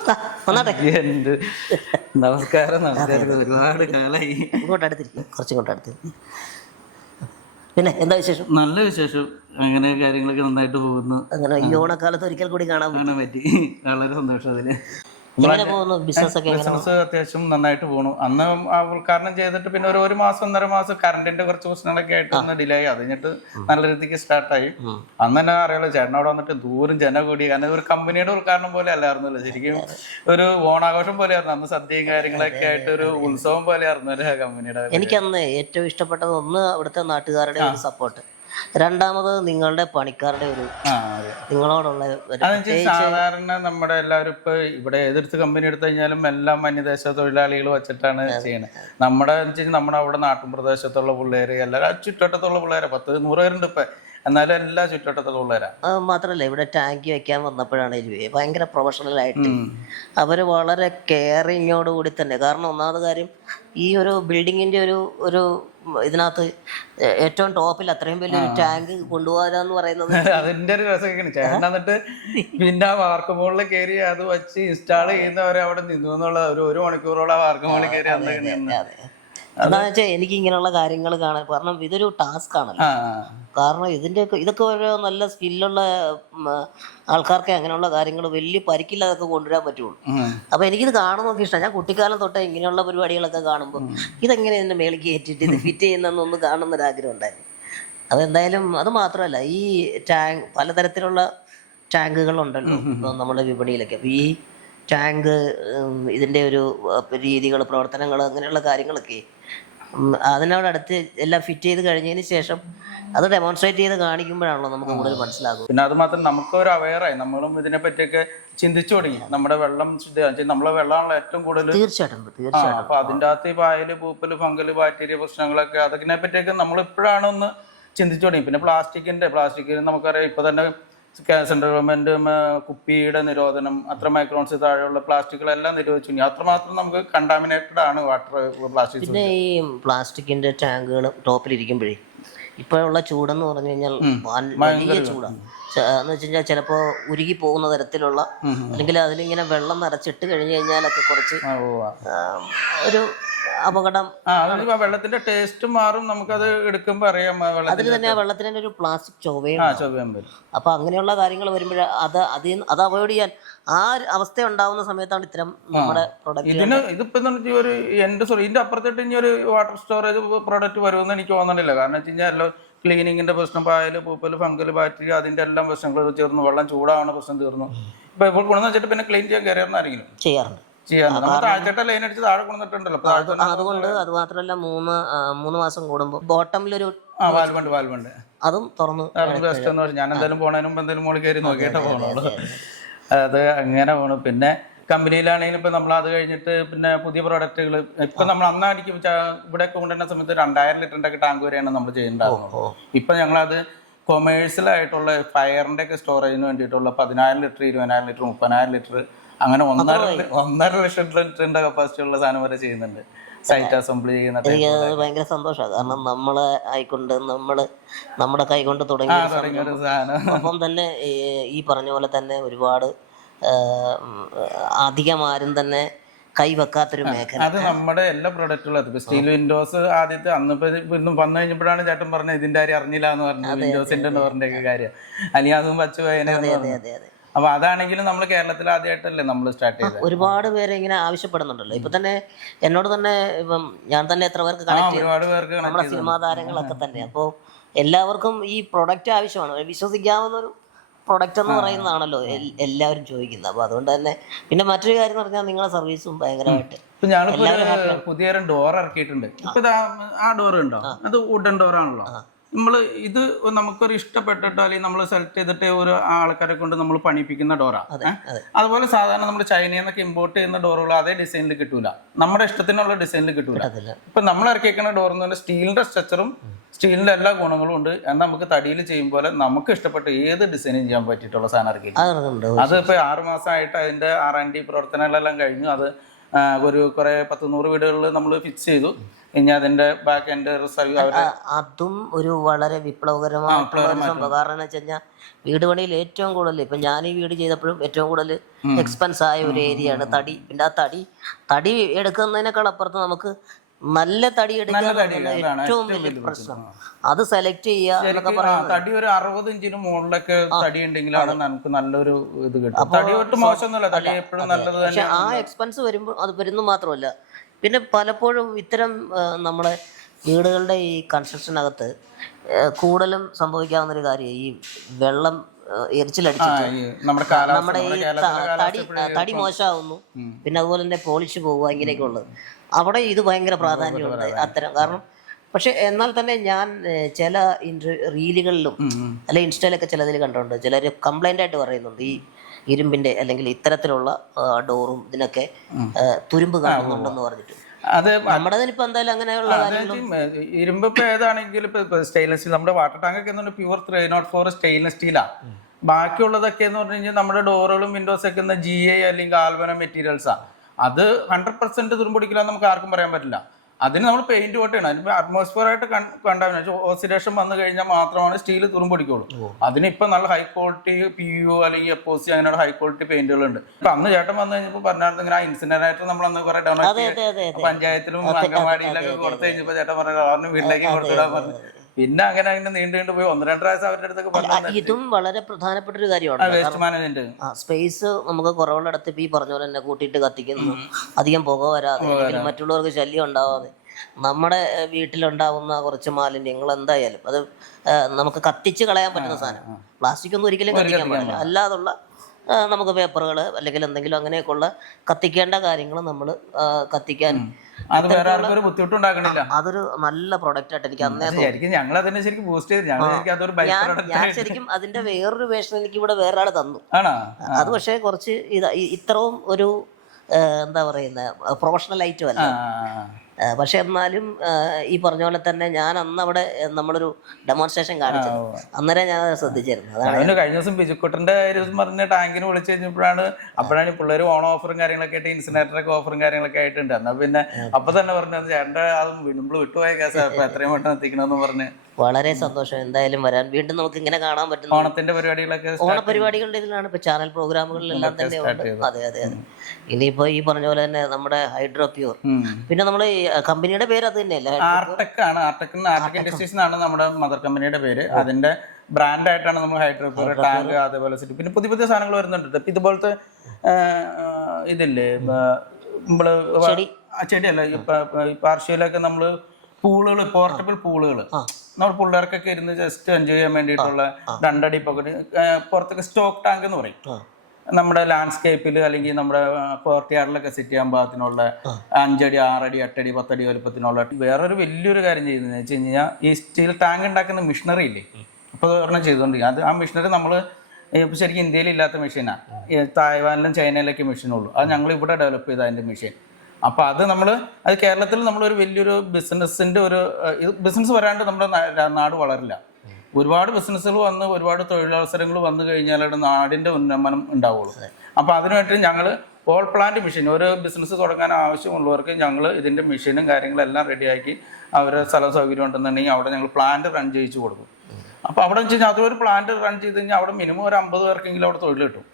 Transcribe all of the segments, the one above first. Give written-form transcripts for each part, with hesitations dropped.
എന്ത് നമസ്കാരം നമസ്കാരം, ഒരുപാട് കാലായി. ഇങ്ങോട്ടടുത്തിരിക്കും, കുറച്ചിങ്ങോട്ട് അടുത്തിരിക്കും. പിന്നെ എന്താ വിശേഷം? നല്ല വിശേഷം. അങ്ങനെ കാര്യങ്ങളൊക്കെ നന്നായിട്ട് പോകുന്നു. അങ്ങനെ ഈ ഓണക്കാലത്ത് ഒരിക്കൽ കൂടി കാണാൻ പറ്റി. വളരെ സന്തോഷം. അതില് എങ്ങനെ പോകുന്നു ബിസിനസ് ഒക്കെ? ബിസിനസ് അത്യാവശ്യം നന്നായിട്ട് പോകണു. അന്ന് ഉദ്ഘാടനം ചെയ്തിട്ട് പിന്നെ ഒരു മാസം 1.5 മാസം കറണ്ടിന്റെ കുറച്ച് പ്രശ്നങ്ങളൊക്കെ ആയിട്ട് ഒന്ന് ഡിലേ ആയി. അത് കഴിഞ്ഞിട്ട് നല്ല രീതിക്ക് സ്റ്റാർട്ടായി. അന്ന് തന്നെ അറിയാലോ, ചേട്ടൻ അവിടെ വന്നിട്ട് ദൂരം ജനം കൂടി. കാരണം ഒരു കമ്പനിയുടെ ഉദ്ഘാടനം പോലെ അല്ലായിരുന്നല്ലോ, ശരിക്കും ഒരു ഓണാഘോഷം പോലെയായിരുന്നു. അന്ന് സദ്യയും കാര്യങ്ങളൊക്കെ ആയിട്ട് ഒരു ഉത്സവം പോലെയായിരുന്നു ഒരു കമ്പനിയുടെ. എനിക്കന്ന് ഏറ്റവും ഇഷ്ടപ്പെട്ടത് ഒന്ന് അവിടുത്തെ നാട്ടുകാരുടെ ഒരു സപ്പോർട്ട്, രണ്ടാമത് നിങ്ങളുടെ പണിക്കാരുടെ ഒരു നിങ്ങളോടുള്ള. സാധാരണ നമ്മുടെ എല്ലാവരും ഇപ്പൊ ഇവിടെ ഏതെടുത്ത് കമ്പനി എടുത്തു കഴിഞ്ഞാലും എല്ലാം അന്യദേശ തൊഴിലാളികൾ വെച്ചിട്ടാണ് ചെയ്യുന്നത്. നമ്മുടെ അവിടെ നാട്ടിൻ പ്രദേശത്തുള്ള പിള്ളേര്, എല്ലാവരും ചുറ്റുവട്ടത്തുള്ള പിള്ളേരെ 10-100 പേരുണ്ട് ഇപ്പൊ. എന്നാലും എല്ലാ ചുറ്റുവട്ടത്തുള്ള പിള്ളേരാ. മാത്രല്ല ഇവിടെ ടാങ്ക് വെക്കാൻ വന്നപ്പോഴാണ് ഭയങ്കര പ്രൊഫഷണൽ ആയിട്ട് അവര് വളരെ കെയറിങ്ങോട് കൂടി തന്നെ. കാരണം ഒന്നാമത് കാര്യം, ഈ ഒരു ബിൽഡിങ്ങിന്റെ ഒരു ഇതിനകത്ത് ഏറ്റവും ടോപ്പിൽ അത്രയും വലിയൊരു ടാങ്ക് കൊണ്ടുപോകാന്ന് പറയുന്നത് അതിന്റെ ഒരു രസമൊക്കെയാണ്. ചേട്ടൻ എന്നിട്ട് പിന്നെ ആ വാർക്ക് മുകളിൽ കയറി അത് വെച്ച് ഇൻസ്റ്റാൾ ചെയ്യുന്നവരെ അവിടെ നിന്നു എന്നുള്ള ഒരു മണിക്കൂറോളം ആ വാർക്ക് മുകളിൽ കയറി എന്താണെന്ന് വെച്ചാൽ എനിക്ക് ഇങ്ങനെയുള്ള കാര്യങ്ങൾ കാണാൻ, കാരണം ഇതൊരു ടാസ്ക് ആണല്ലോ. കാരണം ഇതൊക്കെ ഓരോ നല്ല സ്കില്ലുള്ള ആൾക്കാർക്ക് അങ്ങനെയുള്ള കാര്യങ്ങൾ വലിയ പരിക്കില്ലാതൊക്കെ കൊണ്ടുവരാൻ പറ്റുള്ളൂ. അപ്പൊ എനിക്കിത് കാണുന്നൊക്കെ ഇഷ്ടമാണ്. ഞാൻ കുട്ടിക്കാലം തൊട്ടേ ഇങ്ങനെയുള്ള പരിപാടികളൊക്കെ കാണുമ്പോൾ ഇതെങ്ങനെ ഇതിന്റെ മേളിൽ കയറ്റിട്ട് ഇത് ഫിറ്റ് ചെയ്യുന്നൊന്ന് കാണുന്നൊരാഗ്രഹം ഉണ്ടായിരുന്നു. അതെന്തായാലും അത് മാത്രമല്ല, ഈ ടാങ്ക് പലതരത്തിലുള്ള ടാങ്കുകളുണ്ടല്ലോ നമ്മുടെ വിപണിയിലൊക്കെ. അപ്പോൾ ഈ ടാങ്ക് ഇതിൻ്റെ ഒരു രീതികൾ, പ്രവർത്തനങ്ങൾ, അങ്ങനെയുള്ള കാര്യങ്ങളൊക്കെ അതിനോടടുത്ത് എല്ലാം ഫിറ്റ് ചെയ്ത് കഴിഞ്ഞതിന് ശേഷം അത് ഡെമോൺസ്ട്രേറ്റ് ചെയ്ത് കാണിക്കുമ്പോഴാണല്ലോ നമുക്ക് കൂടുതൽ മനസ്സിലാകും. പിന്നെ അത് മാത്രം നമുക്കൊരു അവെയറായി, നമ്മളും ഇതിനെ പറ്റിയൊക്കെ ചിന്തിച്ചു തുടങ്ങി. നമ്മുടെ വെള്ളം നമ്മളെ വെള്ളമാണല്ലോ ഏറ്റവും കൂടുതൽ. തീർച്ചയായിട്ടും. അപ്പൊ അതിൻ്റെ അകത്ത് ഈ പായല്, പൂപ്പല്, ഫംഗല്, ബാക്ടീരിയ പ്രശ്നങ്ങളൊക്കെ അതിനെ പറ്റിയൊക്കെ നമ്മളിപ്പോഴാണ് ഒന്ന് ചിന്തിച്ചു തുടങ്ങി. പിന്നെ പ്ലാസ്റ്റിക്കിന് നമുക്കറിയാം ഇപ്പൊ തന്നെ സെൻട്രൽ ഗവൺമെന്റ് കുപ്പിയുടെ നിരോധനം, അത്ര മൈക്രോൺസ് താഴെയുള്ള പ്ലാസ്റ്റിക്കുകളെല്ലാം നിരോധിച്ചു. അത്രമാത്രം നമുക്ക് കണ്ടാമിനേറ്റഡ് ആണ് വാട്ടർ പ്ലാസ്റ്റിക്. പിന്നെ ഈ പ്ലാസ്റ്റിക്കിന്റെ ടാങ്കുകൾ ടോപ്പിലിരിക്കുമ്പോഴേ ഇപ്പോഴുള്ള ചൂടെന്ന് പറഞ്ഞു കഴിഞ്ഞാൽ വലിയ ചൂടാണ്. എന്ന് വെച്ച് കഴിഞ്ഞാൽ ചിലപ്പോൾ ഉരുകി പോകുന്ന തരത്തിലുള്ള, അല്ലെങ്കിൽ അതിലിങ്ങനെ വെള്ളം നിറച്ചിട്ട് കഴിഞ്ഞു കഴിഞ്ഞാലൊക്കെ കുറച്ച് ഒരു അപകടം. വെള്ളത്തിന്റെ ടേസ്റ്റ് മാറും, നമുക്കത് എടുക്കുമ്പോ അറിയാം. അതിൽ തന്നെ ആ വെള്ളത്തിന് ഒരു പ്ലാസ്റ്റിക് ചൊവ്വയും. അപ്പൊ അങ്ങനെയുള്ള കാര്യങ്ങൾ വരുമ്പോൾ അത് അവോയ്ഡ് ചെയ്യാൻ ആ അവസ്ഥ ഉണ്ടാവുന്ന സമയത്താണ് ഇത്തരം നമ്മുടെ പ്രൊഡക്റ്റ്. ഇതിപ്പോ ഇതിന്റെ അപ്പുറത്തോട്ട് ഇനി ഒരു വാട്ടർ സ്റ്റോറേജ് പ്രോഡക്റ്റ് വരുമെന്ന് എനിക്ക് തോന്നണില്ല. കാരണം വെച്ച് കഴിഞ്ഞാൽ ക്ലീനിങ്ങിന്റെ പ്രശ്നം, പായല്, പൂപ്പല്, ഫംഗല്, ബാക്ടീരിയ, അതിന്റെ എല്ലാം പ്രശ്നങ്ങൾ തീർന്നു. വെള്ളം ചൂടാവുന്ന പ്രശ്നം തീർന്നു. ഇപ്പൊ ഇപ്പോൾ ഗുണം വെച്ചിട്ട് പിന്നെ ക്ലീൻ ചെയ്യാൻ കയറിയാണെന്നാരെങ്കിലും ചെയ്യാറുണ്ട്. ലൈൻ അടിച്ച് താഴെ കൊണ്ടുവന്നിട്ടുണ്ടല്ലോ. അതുകൊണ്ട് അത് മാത്രമല്ല, 3 മാസം കൂടുമ്പോൾ ബോട്ടമിലൊരു വാൽവുണ്ട്, അതും തുറന്നു. ഞാൻ എന്തായാലും പോണതിന് മുമ്പ് എന്തായാലും മോളിൽ കയറി നോക്കിയിട്ടേ പോകണുള്ളൂ. അത് അങ്ങനെ പോണു. പിന്നെ കമ്പനിയിലാണെങ്കിലും ഇപ്പൊ നമ്മൾ അത് കഴിഞ്ഞിട്ട് പിന്നെ പുതിയ പ്രോഡക്റ്റുകൾ ഇപ്പൊ നമ്മൾ അന്നായിരിക്കും ഇവിടെ കൊണ്ടുവരുന്ന സമയത്ത് 2000 ലിറ്ററിന്റെ ഒക്കെ ടാങ്ക് വരെയാണ് നമ്മൾ ചെയ്യേണ്ടത്. ഇപ്പൊ ഞങ്ങളത് കൊമേഴ്സ്യലായിട്ടുള്ള ഫയറിന്റെ ഒക്കെ സ്റ്റോറേജിന് വേണ്ടിയിട്ടുള്ള 10,000 ലിറ്റർ, 20,000 ലിറ്റർ, 30,000 ലിറ്റർ, അങ്ങനെ 1.5 ലക്ഷം ലിറ്ററിന്റെ കപ്പാസിറ്റി ഉള്ള സാധനം വരെ ചെയ്യുന്നുണ്ട്. സൈറ്റ് അസംബ്ലി ചെയ്യുന്ന എനിക്ക് ഭയങ്കര സന്തോഷമാണ്. കാരണം നമ്മളെ ആയിക്കൊണ്ട് നമ്മുടെ കൈകൊണ്ട് തുടങ്ങിയ സാധനം. അപ്പം തന്നെ ഈ പറഞ്ഞ പോലെ തന്നെ ഒരുപാട് അധികം ആരും തന്നെ കൈവെക്കാത്തൊരു മേഖല. അത് നമ്മുടെ എല്ലാ പ്രൊഡക്റ്റുകളും. സ്റ്റീൽ വിൻഡോസ് ആദ്യത്തെ അന്നിപ്പോ വന്നു കഴിഞ്ഞപ്പോഴാണ് ചേട്ടൻ പറഞ്ഞത് ഇതിന്റെ കാര്യം അറിഞ്ഞില്ല എന്ന് പറഞ്ഞത്, വിൻഡോസിന്റെ ഡോറിന്റെ ഒക്കെ കാര്യം. അല്ലെങ്കിൽ അതും വച്ച് പോയതിനെ. അപ്പൊ അതാണെങ്കിലും നമ്മൾ കേരളത്തിൽ ആദ്യമായിട്ടല്ലേ നമ്മൾ സ്റ്റാർട്ട് ചെയ്തത്. ഒരുപാട് പേര് ഇങ്ങനെ ആവശ്യപ്പെടുന്നുണ്ടല്ലോ. ഇപ്പൊ തന്നെ എന്നോട് തന്നെ ഇപ്പം ഞാൻ തന്നെ എത്ര പേർക്ക് കണക്ട് ചെയ്തു, നമ്മുടെ സിനിമാ താരങ്ങളൊക്കെ തന്നെ. അപ്പോൾ എല്ലാവർക്കും ഈ പ്രൊഡക്റ്റ് ആവശ്യമാണ്. വിശ്വസിക്കാവുന്ന ഒരു പ്രൊഡക്റ്റ് എന്ന് പറയുന്നതാണല്ലോ എല്ലാവരും ചോദിക്കുന്നത്. അപ്പൊ അതുകൊണ്ട് തന്നെ പിന്നെ മറ്റൊരു കാര്യം എന്ന് പറഞ്ഞാൽ നിങ്ങളുടെ സർവീസും ഭയങ്കരമായിട്ട്. പുതിയ ഡോർ ഇറക്കിയിട്ടുണ്ട്. ഇപ്പൊ ആ ഡോർ ഉണ്ടോ, അത് വുഡൻ ഡോറാണല്ലോ. നമ്മൾ ഇത് നമുക്കൊരു ഇഷ്ടപ്പെട്ടിട്ട് അല്ലെങ്കിൽ നമ്മൾ സെലക്ട് ചെയ്തിട്ട് ഒരു ആൾക്കാരെ കൊണ്ട് നമ്മൾ പണിപ്പിക്കുന്ന ഡോറാ. അതുപോലെ സാധാരണ നമ്മൾ ചൈനയിൽ നിന്നൊക്കെ ഇമ്പോർട്ട് ചെയ്യുന്ന ഡോറുകൾ അതേ ഡിസൈനിൽ കിട്ടൂല, നമ്മുടെ ഇഷ്ടത്തിനുള്ള ഡിസൈനിൽ കിട്ടൂല. ഇപ്പൊ നമ്മൾ ഇറക്കിയിരിക്കുന്ന ഡോർ എന്ന് പറഞ്ഞാൽ സ്റ്റീലിന്റെ സ്ട്രക്ചറും സ്റ്റീലിന്റെ എല്ലാ ഗുണങ്ങളും ഉണ്ട്. എന്നാൽ നമുക്ക് തടിയിൽ ചെയ്യുമ്പോൾ നമുക്ക് ഇഷ്ടപ്പെട്ട ഏത് ഡിസൈനും ചെയ്യാൻ പറ്റിയിട്ടുള്ള സാധനം ഇറക്കി. അത് ഇപ്പൊ 6 മാസമായിട്ട് അതിന്റെ R&D പ്രവർത്തനങ്ങളെല്ലാം കഴിഞ്ഞു. അത് ഒരു കുറെ 100 വീടുകളിൽ നമ്മൾ ഫിക്സ് ചെയ്തു. ഇനി അതിന്റെ ബാക്ക് എൻഡ് അതും ഒരു വളരെ വിപ്ലവകരമായിട്ടുള്ള ഒരു സംഭവം. കാരണം എന്ന് വെച്ച് കഴിഞ്ഞാൽ വീട് പണിയിൽ ഏറ്റവും കൂടുതൽ ഇപ്പം ഞാൻ ഈ വീട് ചെയ്തപ്പോഴും ഏറ്റവും കൂടുതൽ എക്സ്പെൻസ് ആയ ഒരു ഏരിയയാണ് തടി. പിന്നെ ആ തടി എടുക്കുന്നതിനേക്കാൾ അപ്പുറത്ത് നമുക്ക് നല്ല തടി എടുക്കുക ഏറ്റവും വലിയ പ്രശ്നം. അത് സെലക്ട് ചെയ്യുക എന്നൊക്കെ പറയുന്നത് തടി ഒരു 60 ഇഞ്ചിന് മുകളിലൊക്കെ തടി ഉണ്ടെങ്കിലാണ് നമുക്ക് നല്ലൊരു ഇത് കിട്ടും. തടി ഒട്ടും മോശമൊന്നുമല്ല, തടി എപ്പോഴും നല്ലത്. പക്ഷെ ആ എക്സ്പെൻസ് വരുമ്പോൾ അത് വരുന്നു മാത്രമല്ല, പിന്നെ പലപ്പോഴും ഇത്തരം നമ്മുടെ വീടുകളുടെ ഈ കൺസ്ട്രക്ഷനകത്ത് കൂടുതലും സംഭവിക്കാവുന്നൊരു കാര്യം ഈ വെള്ളം എരിച്ചിലടിച്ചിട്ട് നമ്മുടെ ഈ തടി മോശമാവുന്നു. പിന്നെ അതുപോലെ തന്നെ പോളിഷ് പോവുക, ഇങ്ങനെയൊക്കെ ഉള്ളത്. അവിടെ ഇത് ഭയങ്കര പ്രാധാന്യമുണ്ട് അത്തരം. കാരണം പക്ഷെ എന്നാൽ തന്നെ ഞാൻ ചില റീലുകളിലും അല്ലെ ഇൻസ്റ്റയിലൊക്കെ ചിലതിൽ കണ്ടിട്ടുണ്ട്, ചിലർ കംപ്ലൈൻ്റ് ആയിട്ട് പറയുന്നുണ്ട് ഈ ഇരുമ്പിന്റെ അല്ലെങ്കിൽ ഇത്തരത്തിലുള്ള ഡോറും ഇതിനൊക്കെ തുരുമ്പ് കാണുന്നുണ്ടെന്ന് പറഞ്ഞിട്ട്. അത് നമ്മുടെ ഇപ്പൊ എന്തായാലും അങ്ങനെയുള്ള ഇരുമ്പ് ഇപ്പൊ ഏതാണെങ്കിലും ഇപ്പൊ സ്റ്റെയിൻലെസ് സ്റ്റീൽ, നമ്മുടെ വാട്ടർ ടാങ്ക് ഒക്കെ പ്യൂർ 304 സ്റ്റെയിൻലെസ് സ്റ്റീലാണ്. ബാക്കിയുള്ളതൊക്കെ എന്ന് പറഞ്ഞു കഴിഞ്ഞാൽ നമ്മുടെ ഡോറുകളും വിൻഡോസ് ഒക്കെ GI അല്ലെങ്കിൽ ആൽബനം മെറ്റീരിയൽസാണ്. അത് 100% തുരുമ്പൊടിക്കില്ല നമുക്ക് ആർക്കും പറയാൻ പറ്റില്ല. അതിന് നമ്മൾ പെയിന്റ് കോട്ടാണ്. അതിന് അറ്റ്മോസ്ഫിയർ ആയിട്ട് കണ്ടാൽ ഓക്സിഡേഷൻ വന്നു കഴിഞ്ഞാൽ മാത്രമാണ് സ്റ്റീൽ തുരുമ്പൊടിക്കുള്ളൂ. അതിന് ഇപ്പൊ നല്ല ഹൈ ക്വാളിറ്റി PU അല്ലെങ്കിൽ FOC അങ്ങനെയുള്ള ഹൈ ക്വാളിറ്റി പെയിന്റുകളുണ്ട്. ഇപ്പൊ അന്ന് ചേട്ടൻ വന്നു കഴിഞ്ഞപ്പോൾ പറഞ്ഞാൽ ഇങ്ങനെ ഇൻസിനറേറ്റർ നമ്മൾ അന്ന് കുറെ പഞ്ചായത്തിലും അംഗൻവാടിയിലൊക്കെ കൊടുത്തു കഴിഞ്ഞപ്പോൾ ചേട്ടൻ പറഞ്ഞു അവരുടെ വീട്ടിലേക്ക് കൊടുത്തിടാൻ പറഞ്ഞു. പിന്നെ അങ്ങനെ നീണ്ടു പോയി 1-2 പ്രാവശ്യം അവരുടെ അടുത്തൊക്കെ പറഞ്ഞു. ഇതും വളരെ പ്രധാനപ്പെട്ട ഒരു കാര്യമാണ് വേസ്റ്റ് മാനേജ്മെന്റ്. സ്പേസ് നമുക്ക് കുറവുള്ളിടത്ത് ഈ പറഞ്ഞ പോലെ തന്നെ കൂട്ടിയിട്ട് കത്തിക്കുന്നു, അധികം പുക വരാതെ, മറ്റുള്ളവർക്ക് ശല്യം ഉണ്ടാവാതെ. നമ്മുടെ വീട്ടിലുണ്ടാവുന്ന കുറച്ച് മാലിന്യങ്ങൾ എന്തായാലും അത് നമുക്ക് കത്തിച്ച് കളയാൻ പറ്റുന്ന സാധനം. പ്ലാസ്റ്റിക് ഒന്നും ഒരിക്കലും കത്തിക്കാൻ പാടില്ല. അല്ലാതുള്ള നമുക്ക് പേപ്പറുകൾ അല്ലെങ്കിൽ എന്തെങ്കിലും അങ്ങനെയൊക്കെയുള്ള കത്തിക്കേണ്ട കാര്യങ്ങൾ നമ്മൾ കത്തിക്കാൻ അതൊരു നല്ല പ്രൊഡക്റ്റ് ആയിട്ട് എനിക്ക് അന്നേ ഞാൻ ശരിക്കും അതിന്റെ വേറൊരു വേഷം എനിക്ക് ഇവിടെ വേറൊരാൾ തന്നു. അത് പക്ഷേ കുറച്ച് ഇത്രയും ഒരു എന്താ പറയുന്ന പ്രൊഫഷണൽ ഐറ്റം അല്ല. പക്ഷെ എന്നാലും ഈ പറഞ്ഞ പോലെ തന്നെ ഞാൻ അന്ന് അവിടെ നമ്മളൊരു ഡെമോൺസ്ട്രേഷൻ കാണിച്ചത് അന്നേരം ഞാൻ ശ്രദ്ധിച്ചിരുന്നു. അതാണ് കഴിഞ്ഞ ദിവസം ബിജുക്കുട്ടന്റെ പറഞ്ഞ ടാങ്കിന് വിളിച്ചു കഴിഞ്ഞപ്പോഴാണ് പിള്ളേർ ഓൺ ഓഫറും കാര്യങ്ങളൊക്കെ ആയിട്ട് ഇൻസിനേറ്ററൊക്കെ ഓഫറും കാര്യങ്ങളൊക്കെ ആയിട്ടുണ്ട്. എന്നാ പിന്നെ അപ്പൊ തന്നെ പറഞ്ഞത് ചേട്ടൻ്റെ അത് നമ്മൾ വിട്ടുപോയ കേസാ, അപ്പൊ എത്രയും പെട്ടെന്ന് എത്തിക്കണമെന്ന് പറഞ്ഞ്. വളരെ സന്തോഷം എന്തായാലും വരാൻ. വീണ്ടും നമുക്ക് ഇങ്ങനെ കാണാൻ പറ്റും. ഓണത്തിന്റെ പരിപാടികളൊക്കെ ഓണപരിപാടികളുടെ ഇതിലാണ് ഇപ്പൊ ചാനൽ പ്രോഗ്രാമുകളിലെല്ലാം തന്നെ ഉണ്ട്. അതെ അതെ അതെ. ഇനിയിപ്പോ ഈ പറഞ്ഞ പോലെ തന്നെ നമ്മുടെ ഹൈഡ്രോ പ്യൂർ, പിന്നെ നമ്മുടെ കമ്പനിയുടെ പേര് അത് തന്നെയല്ലേ, ആർടെക് ആണ്. ആർടെക് ഇൻഡസ്ട്രീസ് എന്നാണ് നമ്മുടെ മദർ കമ്പനിയുടെ പേര്. അതിന്റെ ബ്രാൻഡായിട്ടാണ് നമ്മൾ ഹൈഡ്രോ പ്യൂർ ടാങ്ക് അതേപോലെ സെറ്റ്. പിന്നെ പുതിയ പുതിയ സാധനങ്ങൾ വരുന്നുണ്ട്. ഇപ്പൊ ഇതുപോലത്തെ ഇതില്ലേ നമ്മള് ചെടിയല്ല, ഇപ്പൊ ആർഷ്യയിലൊക്കെ നമ്മള് പൂളുകൾ, പോർട്ടബിൾ പൂളുകൾ നമ്മൾ പിള്ളേർക്കൊക്കെ ഇരുന്ന് ജസ്റ്റ് എൻജോയ് ചെയ്യാൻ വേണ്ടിയിട്ടുള്ള 2 അടി പോക്കറ്റ് പുറത്തൊക്കെ സ്റ്റോക്ക് ടാങ്ക് എന്ന് പറയും. നമ്മുടെ ലാൻഡ്സ്കേപ്പിൽ അല്ലെങ്കിൽ നമ്മുടെ കോർട്ട്യാർഡിലൊക്കെ സെറ്റ് ചെയ്യാൻ പാകത്തിനുള്ള 5 അടി 6 അടി 8 അടി 10 അടി വലുപ്പത്തിനുള്ള. വേറൊരു വലിയൊരു കാര്യം ചെയ്യുന്നത് വെച്ച് കഴിഞ്ഞാൽ ഈ സ്റ്റീൽ ടാങ്ക് ഉണ്ടാക്കുന്ന മിഷനറി ഇല്ലേ, ഇപ്പോൾ ഒരെണ്ണം ചെയ്തുകൊണ്ടിരിക്കുക. അത് ആ മിഷനറി നമ്മൾ ശരിക്കും ഇന്ത്യയിൽ ഇല്ലാത്ത മെഷീനാണ്. തായ്വാനിലും ചൈനയിലൊക്കെ മെഷീനുള്ളൂ. അത് ഞങ്ങൾ ഇവിടെ ഡെവലപ്പ് ചെയ്ത അതിൻ്റെ മെഷീൻ. അപ്പോൾ അത് കേരളത്തിൽ നമ്മളൊരു വലിയൊരു ബിസിനസ്സിൻ്റെ ഒരു ബിസിനസ് വരാണ്ട് നമ്മുടെ നാട് വളരില്ല. ഒരുപാട് ബിസിനസ്സുകൾ വന്ന് ഒരുപാട് തൊഴിലവസരങ്ങൾ വന്നു കഴിഞ്ഞാലാണ് നാടിൻ്റെ ഉന്നമനം ഉണ്ടാവുള്ളൂ. അപ്പോൾ അതിനുവേണ്ടി ഞങ്ങൾ പോൾ പ്ലാന്റ് മെഷീൻ, ഒരു ബിസിനസ് തുടങ്ങാൻ ആവശ്യമുള്ളവർക്ക് ഞങ്ങൾ ഇതിൻ്റെ മെഷീനും കാര്യങ്ങളെല്ലാം റെഡിയാക്കി അവരുടെ സ്ഥല സൗകര്യം ഉണ്ടെന്നുണ്ടെങ്കിൽ അവിടെ ഞങ്ങൾ പ്ലാന്റ് റൺ ചെയ്യിച്ചു കൊടുക്കും. അപ്പോൾ അവിടെ വെച്ച് കഴിഞ്ഞാൽ അതൊരു പ്ലാന്റ് റൺ ചെയ്ത് കഴിഞ്ഞാൽ അവിടെ മിനിമം ഒരു 50 പേർക്കെങ്കിലും അവിടെ തൊഴിൽ കിട്ടും.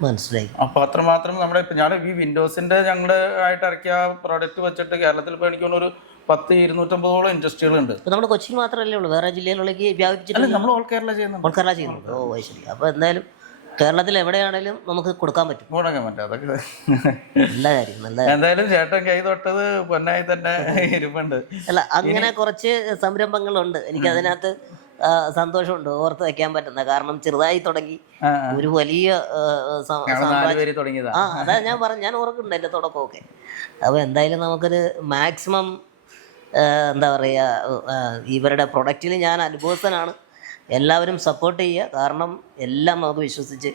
മനസ്സിലായി. അപ്പൊ അത്രമാത്രം നമ്മുടെ ഇപ്പൊ ഞാൻ ഈ വിൻഡോസിന്റെ ഞങ്ങളുടെ ആയിട്ട് ഇറക്കിയ പ്രോഡക്റ്റ് വെച്ചിട്ട് കേരളത്തിൽ ഇപ്പൊ എനിക്ക് ഒരു 100-250 ഇൻഡസ്ട്രികളുണ്ട്. നമ്മുടെ കൊച്ചിയിൽ മാത്രമല്ലേ ഉള്ളൂ, വേറെ ജില്ലകളിലേക്ക് വ്യാപിച്ചിട്ടില്ല. നമ്മൾ ഓൾ കേരള ചെയ്യുന്നുണ്ട്. ഓ ശരി. അപ്പൊ എന്തായാലും കേരളത്തിൽ എവിടെയാണേലും നമുക്ക് കൊടുക്കാൻ പറ്റും. അതൊക്കെ നല്ല കാര്യം. നല്ല എന്തായാലും ചേട്ടൻ കൈ തൊട്ടത് പൊന്നായി തന്നെ ഇരുപ്പുണ്ട്. അല്ല, അങ്ങനെ കുറച്ച് സംരംഭങ്ങളുണ്ട്. എനിക്ക് അതിനകത്ത് സന്തോഷമുണ്ട് ഓർത്ത് വെക്കാൻ പറ്റുന്ന. കാരണം ചെറുതായി തുടങ്ങി ഒരു വലിയ അതാ ഞാൻ ഓർക്കുന്നുണ്ട് എൻ്റെ തുടക്കമൊക്കെ. അപ്പോൾ എന്തായാലും നമുക്കൊരു മാക്സിമം എന്താ പറയുക, ഇവരുടെ പ്രൊഡക്റ്റിൽ ഞാൻ അനുഭവസ്ഥനാണ്. എല്ലാവരും സപ്പോർട്ട് ചെയ്യുക. കാരണം എല്ലാം നമുക്ക് വിശ്വസിച്ച്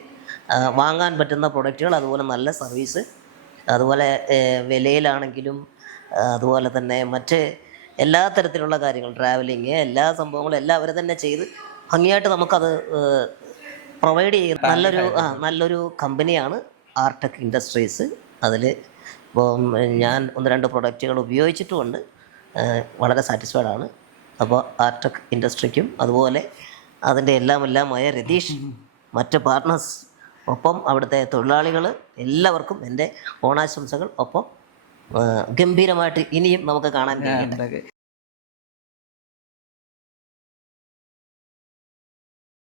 വാങ്ങാൻ പറ്റുന്ന പ്രൊഡക്റ്റുകൾ, അതുപോലെ നല്ല സർവീസ്, അതുപോലെ വിലയിലാണെങ്കിലും അതുപോലെ തന്നെ മറ്റ് എല്ലാ തരത്തിലുള്ള കാര്യങ്ങൾ, ട്രാവലിങ്, എല്ലാ സംഭവങ്ങളും എല്ലാം അവർ തന്നെ ചെയ്ത് ഭംഗിയായിട്ട് നമുക്കത് പ്രൊവൈഡ് ചെയ്യുന്ന നല്ലൊരു കമ്പനിയാണ് ആർടെക് ഇൻഡസ്ട്രീസ്. അതിൽ ഇപ്പം ഞാൻ 1-2 പ്രൊഡക്റ്റുകൾ ഉപയോഗിച്ചിട്ടുമുണ്ട്. വളരെ സാറ്റിസ്ഫൈഡ് ആണ്. അപ്പോൾ ആർടെക് ഇൻഡസ്ട്രിക്കും അതുപോലെ അതിൻ്റെ എല്ലാമായ രതീഷ്, മറ്റ് പാർട്ട്നേഴ്സ്, ഒപ്പം അവിടുത്തെ തൊഴിലാളികൾ എല്ലാവർക്കും എൻ്റെ ഓണാശംസകൾ. ഒപ്പം ഗംഭീരമായിട്ട് ഇനിയും നമുക്ക് കാണാൻ കഴിയട്ടെ.